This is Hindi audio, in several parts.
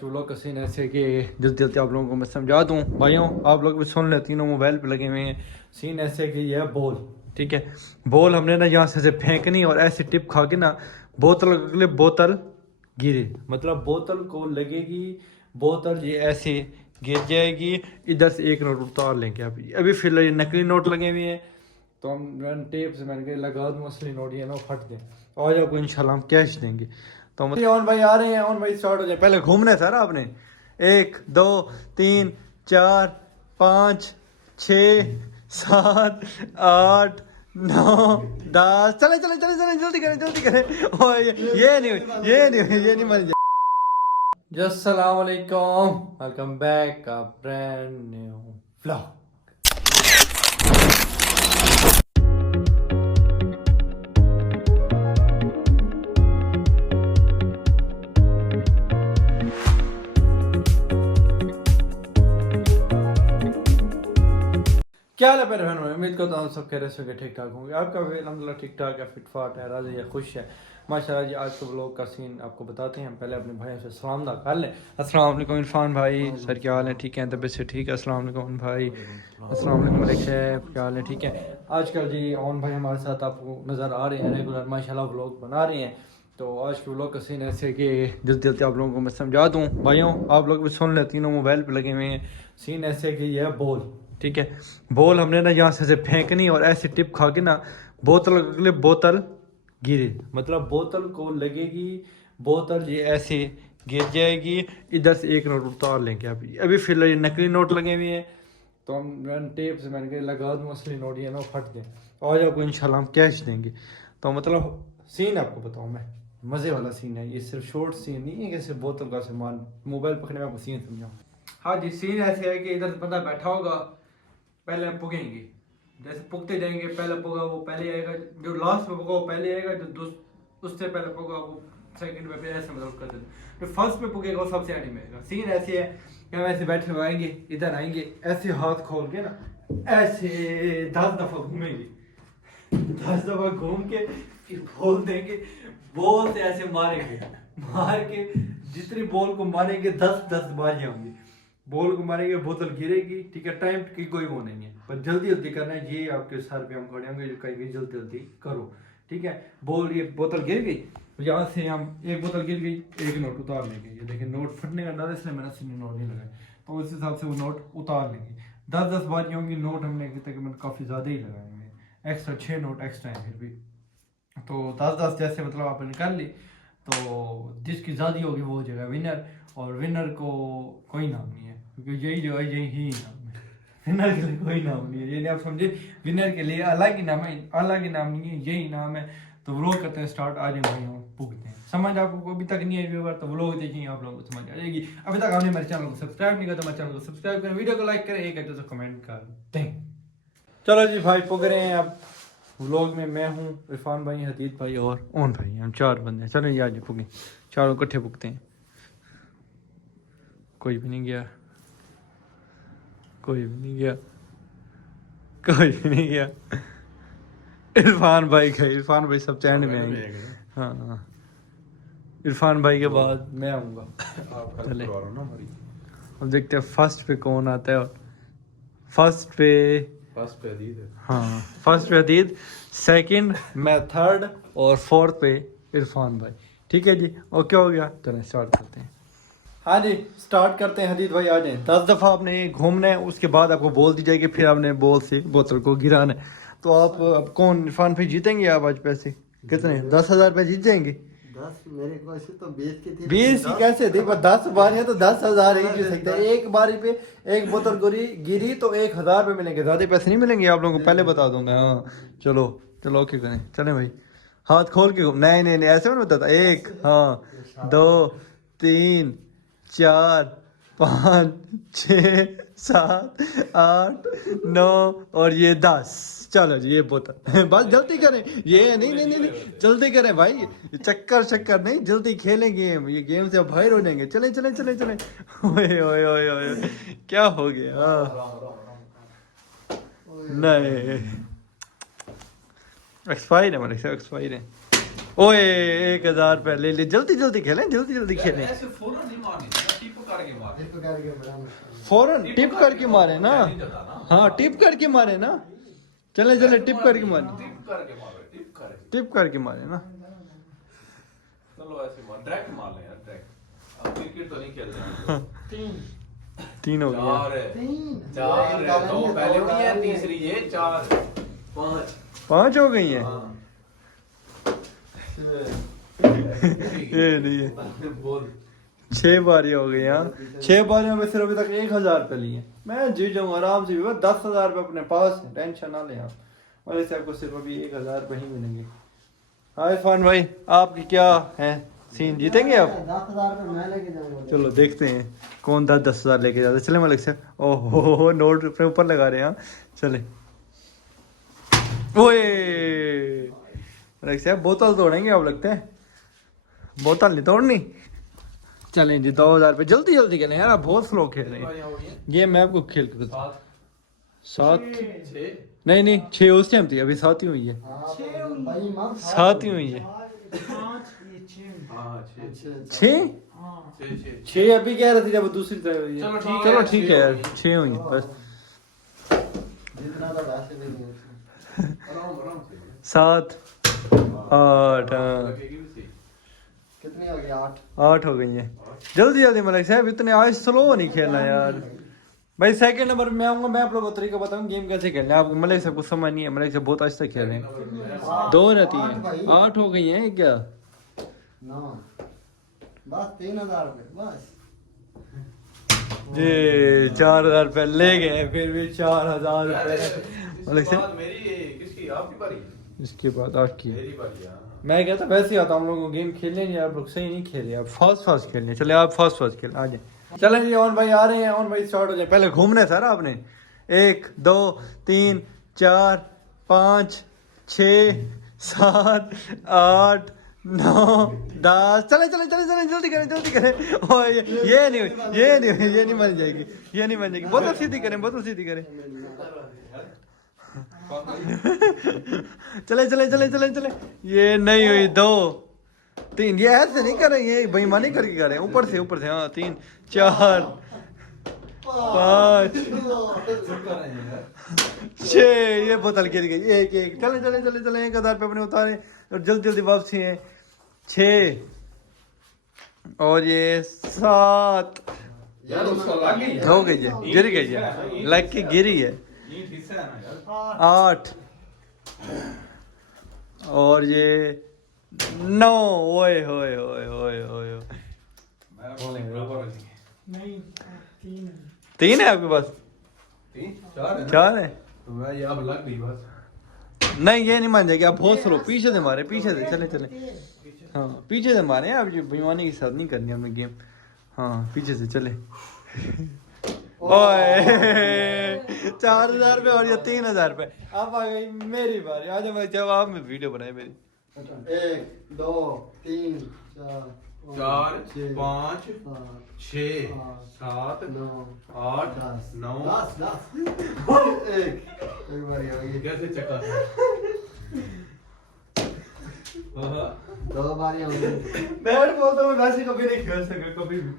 चूल्हों का सीन ऐसे कि जल्दी जल्दी आप लोगों को मैं समझा दूँ भाइयों, आप लोग भी सुन ले, तीनों मोबाइल पे लगे हुए हैं। सीन ऐसे कि ये है बॉल, ठीक है। बॉल हमने ना यहाँ से फेंकनी और ऐसी टिप खा के ना बोतल अगले बोतल गिरे, मतलब बोतल को लगेगी, बोतल ये ऐसे गिर जाएगी। इधर से एक नोट उतार लेंगे। अभी फिलहाल ये नकली नोट लगे हुए हैं, तो हम टेप से मैंने लगा दूँ असली नोट, ये ना फट दें। आज आपको इंशाल्लाह हम कैश देंगे। तो ऑन भाई आ रहे हैं, ऑन भाई स्टार्ट हो जाए। पहले घूमना है सर आपने, 1 2 3 4 5 6 7 8 9 10 चले चले चले चले जल्दी करें जल्दी करें। और ये नहीं मान जाए। अस्सलाम वालेकुम, welcome back a brand new vlog. क्या हाल है मेरे बहनों, उम्मीद करता हूँ सब कह रहे होंगे ठीक ठाक होंगे। आपका भी अल्हम्दुलिल्लाह ठीक ठाक है, फिट फाट है, राजी है, खुश है माशाल्लाह जी। आज के व्लॉग का सीन आपको बताते हैं। हम पहले अपने भाइयों से सलाम दा कर लें। अस्सलाम वालेकुम इरफान भाई, सर क्या हाल है, ठीक है, तबीयत से ठीक है। अस्सलाम वालेकुम भाई, अस्सलाम वालेकुम मलिक साहब, क्या हाल है, ठीक है। आजकल जी ऑन भाई हमारे साथ आपको नज़र आ रहे हैं, रेगुलर माशाल्लाह व्लॉग बना रहे हैं। तो आज के व्लॉग का सीन ऐसे कि जल्दी जल्दी आप लोगों को मैं समझा दूँ भाइयों, आप लोग भी सुन ले, तीनों मोबाइल पर लगे हुए हैं। सीन ऐसे कि यह बॉल, ठीक है। बॉल हमने ना यहाँ से फेंकनी और ऐसी टिप खा के ना बोतल अगले बोतल गिरे, मतलब बोतल को लगेगी, बोतल ये ऐसे गिर जाएगी। इधर से एक नोट उतार लेंगे। अभी फिलहाल ये नकली नोट लगे हुए हैं, तो हम टेप से मैंने लगा दूँ असली नोट, ये ना फट दें। आज आपको इंशाल्लाह हम कैश देंगे। तो मतलब सीन आपको बताऊँ मैं, मज़े वाला सीन है ये, सिर्फ शॉर्ट सीन नहीं है कि सिर्फ बोतल का सामान मोबाइल पकड़ने में आपको सीन समझाऊँ। हाँ जी, सीन ऐसे है कि इधर बंदा बैठा होगा, पहले पुगेंगे, जैसे पुगते जाएंगे, पहले पुगा वो पहले आएगा, जो लास्ट में पुगा वो पहले आएगा, जो उससे पहले पुगा वो सेकंड में, फिर ऐसे मतलब कर देते। जो फर्स्ट पे पुगेगा वो सबसे आगे में आएगा। सीन ऐसे है कि हम ऐसे बैठे हुए आएंगे, इधर आएंगे, ऐसे हाथ खोल के ना ऐसे 10 दफ़ा घूमेंगे, 10 दफ़ा घूम के फिर बोल देंगे, बॉल से ऐसे मारेंगे, मार के जितनी बॉल को मारेंगे 10 बारियां होंगी। बॉल को मारेंगे, बोतल गिरेगी, ठीक है। टाइम की कोई वो नहीं है, पर जल्दी जल्दी करना है। ये आपके सर पे हम खड़े होंगे, जो कहेंगे जल्दी जल्दी करो, ठीक है। बॉल ये बोतल गिर गई, यहाँ से हम एक बोतल गिर गई, एक नोट उतार लेंगे। ये देखिए नोट फटने का डर, इसलिए मैंने सीने नोट नहीं लगाए, तो उस हिसाब से वो नोट उतार लेंगे। 10 बारियां होंगी। नोट हमने तकरीबन काफ़ी ज़्यादा ही लगाए हैं, एक्स्ट्रा 6 नोट एक्स्ट्रा हैं फिर भी। तो 10 जैसे मतलब आपने निकाल ली, तो जिसकी ज़्यादा होगी वो हो जाएगा विनर। और विनर को कोई नाम नहीं है, क्योंकि यही जो है यही ही नाम है। विनर के लिए कोई नाम नहीं है, ये नहीं आप समझे। विनर के लिए अलग ही नाम है, अलग ही नाम नहीं है, यही नाम है। तो व्लॉग करते हैं स्टार्ट। आज भाई हम पूछते हैं, समझ आपको अभी तक नहीं आई व्यूअर, तो व्लॉग देखिए आप लोगों को समझ आ जाएगी। अभी तक आपने मेरे चैनल को सब्सक्राइब नहीं किया तो मेरे चैनल को सब्सक्राइब करें, वीडियो को लाइक करें, एक अच्छा तो कमेंट कर दें। चलो जी भाई पुग रहे हैं अब व्लॉग में। मैं हूँ, इरफान भाई, हदीद भाई और ओन भाई, हम 4 बंदे हैं। चलो ये आज पुगे, चारों इकट्ठे पुगते हैं। कोई भी नहीं गया, कोई भी नहीं गया, कोई भी नहीं गया। इरफान भाई गए, इरफान भाई सब चैन में आएंगे। हाँ हाँ, इरफान भाई के बाद मैं आऊँगा। चले अब देखते हैं फर्स्ट पे कौन आता है। और फर्स्ट पे अदीद है। हाँ फर्स्ट पे अदीद, सेकंड मैं, थर्ड और फोर्थ पे इरफान भाई, ठीक है जी। ओके हो गया, चलें स्टार्ट करते हैं। हाँ जी स्टार्ट करते हैं। हदीद भाई आ जाए। 10 दफ़ा आपने घूमना है, उसके बाद आपको बॉल दी जाएगी, फिर आपने बॉल से बोतल को गिराना है। तो आप अब कौन, इरफान भाई जीतेंगे आप आज? पैसे कितने? 10,000 रुपये जीत जाएंगे। 10 मेरे को ऐसे तो 20 की थी। 20 की कैसे थी? 10 बारियां तो 10,000 ही जीत सकते हैं। एक बारी पे एक बोतल गिरी तो 1,000 रुपये मिलेंगे, ज़्यादा पैसे नहीं मिलेंगे आप लोगों को, पहले बता दूं मैं। हाँ चलो चलो ओके करें, चलें भाई। हाथ खोल के नहीं नहीं नहीं ऐसे में बताता। 1 हाँ 2 3 4 5 6 7 8 9 और ये 10। चलो जी ये बोतल। बस जल्दी करें, ये नहीं नहीं नहीं, नहीं जल्दी करें भाई, चक्कर नहीं, जल्दी खेलें गेम, ये गेम से अब बाहर हो जाएंगे। चलें चलें चलें चलें। ओए ओए ओए ओए क्या हो गया? नहीं एक्सपायर है, मेरे से एक्सपायर है। ओए 1,000 रुपये ले ले, जल्दी जल्दी खेलें, जल्दी जल्दी खेलें। करके मार टिप करके बड़ा मुश्किल फौरन टिप करके मारे ना, हाँ टिप करके मारे ना, चले चले टिप करके मारे, टिप करके मारो, टिप करके। टिप करके मारे ना। चलो ऐसे मार, डायरेक्ट मार ले यार, डायरेक्ट। अब क्रिकेट तो नहीं खेल रहे। तीन हो गया। चार है, चार है, दो पहले हुई है, तीसरी ये, चार, पांच। 5 हो गई है। हाँ। ये नहीं है, बोल। 6 बारी हो गई। हाँ 6 बारियों में सिर्फ अभी तक 1000 रुपये लिए। मैं जी जाऊँ आराम से, 10,000 रुपये अपने पास है, टेंशन ना लें आप। और ऐसे आपको सिर्फ अभी 1000 रुपये ही मिलेंगे। हाँ इरफान भाई आपकी क्या है सीन, जीतेंगे आप? 10,000 रुपये मैं लेके जाऊंगा। चलो देखते हैं कौन 10,000 लेके जाता है। चले मलिक से, ओहो नोट अपने ऊपर लगा रहे हैं। हाँ चले, ओए मलिक साहब बोतल तोड़ेंगे आप, लगते हैं बोतल नहीं तोड़नी। चलें जी 2,000 रुपये, जल्दी जल्दी खेलें यार, आप बहुत स्लो खेल रहे हैं। ये मैं आपको खेल के बता, 7 नहीं नहीं 6 उस टाइम थी, अभी 7 ही हुई है, हाँ, भाई मार 7 ही हुई है। हाँ, 6 6 अभी कह रहे थे जब दूसरी तरफ हुई है। चलो ठीक है, चलो ठीक है यार, 6 6 हुई है बस। जितना तो वैसे भी नहीं है। आराम से। 7 8 लगेगी भी सही। कितनी हो गई? 8। 8 हो गई है। जल्दी जल्दी मलिक साहब, इतने आज स्लो नहीं खेलना यार भाई। सेकंड नंबर में आऊंगा मैं, आप लोगों को तरीका बताऊं गेम कैसे खेलना है। आपको मलिक साहब को समझ नहीं है, मलिक साहब बहुत अच्छा खेल रहे हैं। 2 रहती है, 8 हो गई है क्या? 9 बस 3,000 रुपये बस। जी 4,000 रुपये ले गए, फिर भी 4,000 रुपये मलिक इसके साहब। बाद मेरी किसकी, आपकी बारी? इसके बाद आपकी। मेरी बारी। हाँ मैं कहता वैसे ही आता, हम लोगों को गेम खेलने नहीं, आप लोग सही नहीं खेल रहे, आप फास्ट खेलने। चले आप फास्ट खेल, आ जाए। चलें जी ऑन भाई आ रहे हैं, ऑन भाई स्टार्ट हो जाए। पहले घूमना है सर आपने। 1 2 3 4 5 6 7 8 9 10 चले चले चले चले, जल्दी करें जल्दी करें। ओए ये नहीं मान जाएगी, ये नहीं मान जाएगी। बोतल सीधी करें, बोतल सीधी करें। चले चले चले चले चले, ये नहीं हुई। 2 3, ये ऐसे नहीं कर रहे, ये बेईमानी करके कर रहे हैं। ऊपर से हाँ 3 4 5 6, ये बोतल गिर गई। 1 1 चले चले चले चले, 1,000 रुपये अपने उतारे और जल्दी जल्दी वापसी है। 6 और ये 7 यार उसको लगी है। हो गई है, गिर गई है, लग के गिरी है। ईंट हिस्सा है ना यार। 8 और ये 9। ओए होए होए होए होए। मेरा बॉलिंग बराबर हो गई। 3 है आपके पास? 3 4 है ना? 4 है? तो मैं ये अब लग गई बस। नहीं ये नहीं मान जाएगी, आप बहुत स्लो। पीछे से मारे, पीछे से चले चले, हाँ पीछे से मारे। आप जो बेईमानी के साथ नहीं करनी हमने गेम। हाँ पीछे से चले। ओए 4,000 रुपये और ये 3,000 रुपये। अब आ गई मेरी बारी। आज मैं जब आप में वीडियो बनाए मेरी। 1 2 3 4 4 5 6 7 9 8 10 9 10 एक बारी हो गई। कैसे चक्का था? हाँ। 2 बारी हो गई। बैट बॉल तो मैं वैसे कभी नहीं खेल सका, कभी भी।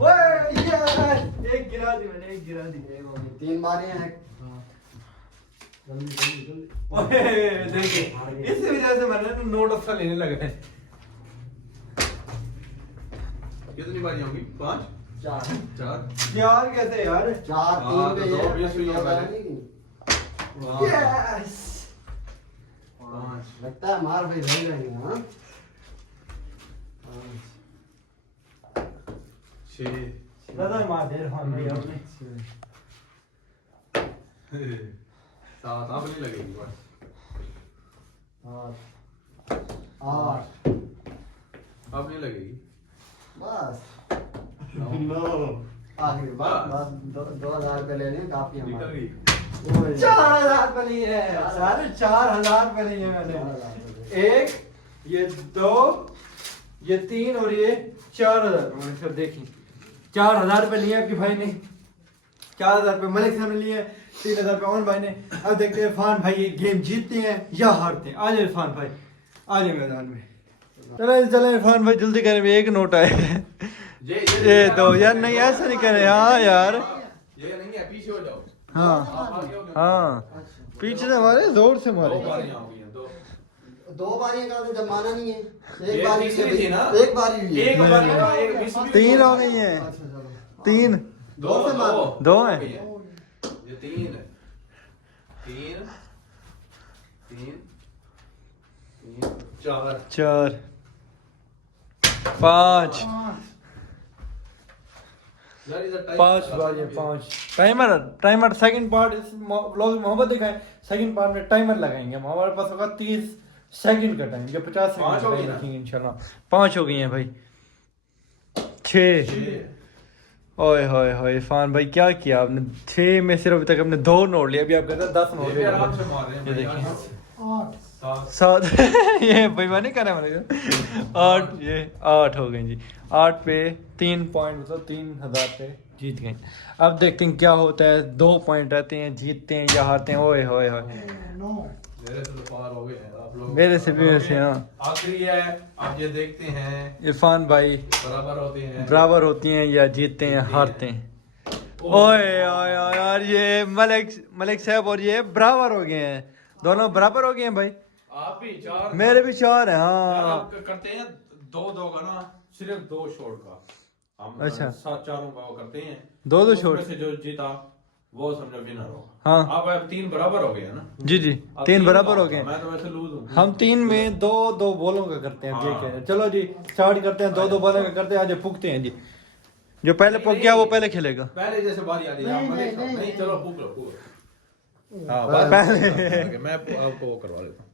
ओए ये एक गिरा दी मैंने, एक गिरा दी। 3 बारी हैं। जल्दी जल्दी जल्दी। ओए देखिए इस वजह से मैंने तो नोट अफसा लेने लगा है। कितनी बारी होगी? 5 4 यार कैसे यार? 4 हाँ, 3 पे तो ये 2 20 हुई है पहले। यस 5 लगता है मार भाई रह गई हां। 6 दादा मार दे रहा हूं मैं अपने। 7 अब नहीं लगेगी बस। 8 अब नहीं लगेगी। बस 9 आखिरी बस 2,000 रुपये लेने हैं, काफी निकल हमारे। गई। 4,000 रुपये लिए हैं, सारे 4,000 रुपये लिए हैं मैंने। 1 ये 2 ये 3 और ये 4,000 रुपये। फिर देखिए 4,000 रुपये लिए आपके भाई ने, 4,000 रुपये मलिक साहब ने लिए, 3,000 रुपये अमन भाई ने। अब देखते हैं इरफान भाई ये गेम जीतते हैं या हारते हैं। आ जाए इरफान भाई, आ जाए मैदान में। चले चले इरफान भाई जल्दी करें, एक नोट आए। ये दो यार, नहीं ऐसा नहीं करें। हाँ यार, ये नहीं है, पीछे हो जाओ। हाँ आप आगे हो गए। हाँ, पीछे से मारे, जोर से मारे। दो बारियां हो गई हैं, दो। दो बारियां का तो जमाना नहीं है, ये एक बारी तीसरी थी ना? एक बारी हुई है। एक बारी का एक मिस भी तीन हुआ। हो गई हैं, अच्छा चलो, तीन। दो से मारो। दो हैं। ये तीन है। तीन तीन तीन चार। चार, पाँच, यार इधर टाइम पाँच बारियां, पाँच। टाइमर, टाइमर सेकंड पार्ट इस व्लॉग में मोहब्बत दिखाएं, सेकंड पार्ट में टाइमर लगाएंगे हम। हमारे पास होगा 30 सेकंड का टाइम, या 50 सेकंड पाँच का हो टाइम गई ना? रखेंगे इंशाल्लाह। पाँच हो गई हैं भाई। छः। ओए होए होए इरफान भाई क्या किया आपने? 6 में सिर्फ अभी तक हमने 2 नोट लिए, अभी आप कहते हैं 10 नोट ये भी आराम से लिए। मार रहे हैं ये भाई, देखिए। यार। सात। 7 ये बेईमानी करने वाले। 8, ये 8 हो गई जी। 8 पे 3 पॉइंट, मतलब 3000 पे जीत गए। अब देखते हैं क्या होता है, 2 पॉइंट रहते हैं, जीतते हैं या हारते हैं। ओए होए होए, मेरे से तो पार हो गए हैं आप लोग। मेरे से भी वैसे, हाँ। आखिरी है, आप ये देखते हैं इरफान भाई बराबर होते हैं। बराबर होती हैं या जीतते हैं या हारते हैं। ओए ओए ओए यार, ये मलिक साहब और ये बराबर हो गए हैं, दोनों बराबर हो गए हैं भाई। आप भी चार। मेरे भी 4 हैं, यार हाँ। आप करते हैं दो का ना, सिर्फ 2 शॉट का। हम अच्छा। 7 चारों का वो करते हैं। 2 उसमें शॉट से जो जीता वो समझो विनर होगा। हाँ। आप 3 बराबर हो गए हैं ना? जी जी, अब 3 बराबर का हो गए। मैं तो वैसे लूज हूँ। हम 3 में 2 बॉलों का करते हैं, ये हाँ। कह रहे हैं। चलो जी स्टार्ट करते हैं, 2 बॉलों का करते हैं। आज पुगते हैं जी, जो पहले पुग गया वो पहले खेलेगा। पहले जैसे बारी आ रही है, आप मलिक साहब। नहीं चलो पुग लो। हाँ पहले। मैं आपको वो करवा देता हूँ।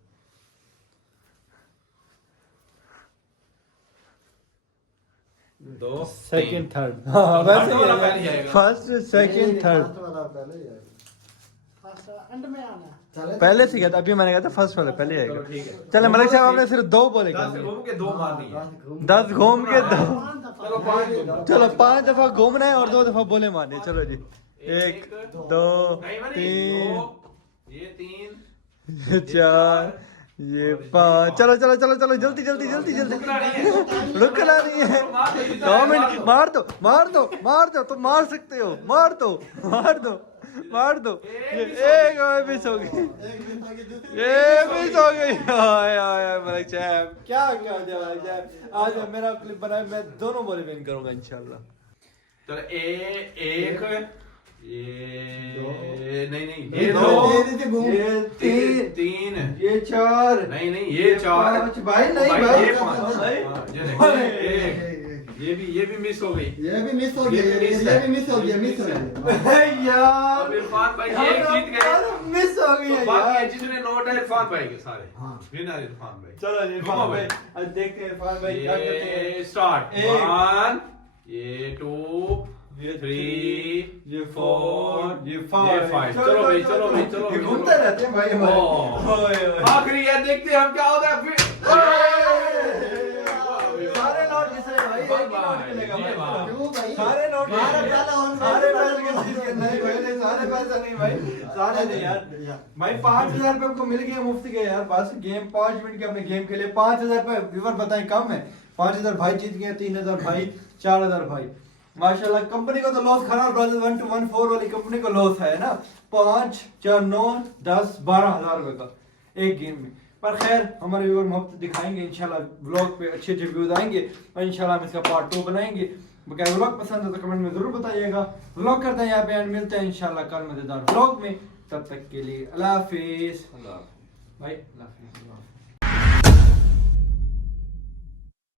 दो सेकंड थर्ड, हाँ वैसे वाला पहले आएगा। फर्स्ट सेकंड थर्ड फर्स्ट वाला पहले ही आएगा। चले पहले से गया था, अभी मैंने कहा था फर्स्ट वाला पहले चलो आएगा। ठीक है। चले मलिक साहब, हमने सिर्फ 2 बॉल 10 घूम के 2 मारनी है। 10 घूम के 2। चलो 5 चलो 5 दफा घूमना है और 2 दफा बोले मारने। चलो जी, 1 2 3 ये 3 4 ये 5। चलो चलो चलो चलो, जल्दी जल्दी जल्दी जल्दी, रुकना नहीं है। 2 मिनट, मार दो मार दो मार दो, तुम मार सकते हो, मार दो मार दो मार दो। ये एक मिस हो गई, ये मिस हो गई। हाय हाय मलिक साहब, क्या कर दिया मलिक साहब। आज मेरा क्लिप बनाया, मैं दोनों बॉल विन करूंगा इंशाल्लाह। चलो एक ये नहीं ये ये 2 2 ये 3 3 ये 4 नहीं ये 4 5 भाई, नहीं भाई ये 5 भाई। ये भी मिस हो गई। ये भी मिस हो गया, ये भी मिस हो गया, मिस हो गया। यार अब इरफान भाई एक जीत गए। मिस हो गई तो है बाकी यार। जितने नोट है इरफान भाई के सारे। हाँ। विनर इरफान भाई। चलो जी इरफान भाई, आज देखते हैं इरफान भाई क्या करते हैं। ये स्टार्ट एक। 1 ये 2 ये 3 ये 4 ये 5 ये 5 चलो भाई चलो भाई चलो ये भाई, घूमते चलो। रहते हैं भाई हमारे। ओह। ओए, ओए। आखिरी है, देखते हैं हम क्या होता है फिर। सारे नोट मिस है भाई, एक ही नोट मिलेगा जी वाह। भाई। क्यों भाई? सारे नोट मिस सारे है। डाला और सारे पैसे पैसे किसी के नहीं भाई, नहीं सारे पैसे नहीं भाई, सारे नहीं यार भाई। 5000 रुपए आपको मिल गए मुफ्त के यार, बस गेम 5 मिनट के अपने गेम के लिए 5000 रुपए। व्यूअर बताएं कम है? 5000 भाई जीत गए, 3000 भाई, 4000 भाई। माशाल्लाह कंपनी को तो लॉस, खराब ब्रदर्स 1 to 1 4 वाली कंपनी को लॉस है ना, 5 4 9 10 12,000 रुपए का एक गेम में। पर खैर हमारे व्यूअर मोहब्बत दिखाएंगे इंशाल्लाह, व्लॉग पे अच्छे अच्छे व्यूज आएंगे और इंशाल्लाह हम इसका पार्ट 2 बनाएंगे। अगर व्लॉग पसंद है तो कमेंट में जरूर बताइएगा। व्लॉग करते हैं यहाँ पे एंड मिलते हैं इंशाल्लाह कल मजेदार व्लॉग में। तब तक के लिए अल्लाह हाफिज भाई, अल्लाह हाफिज।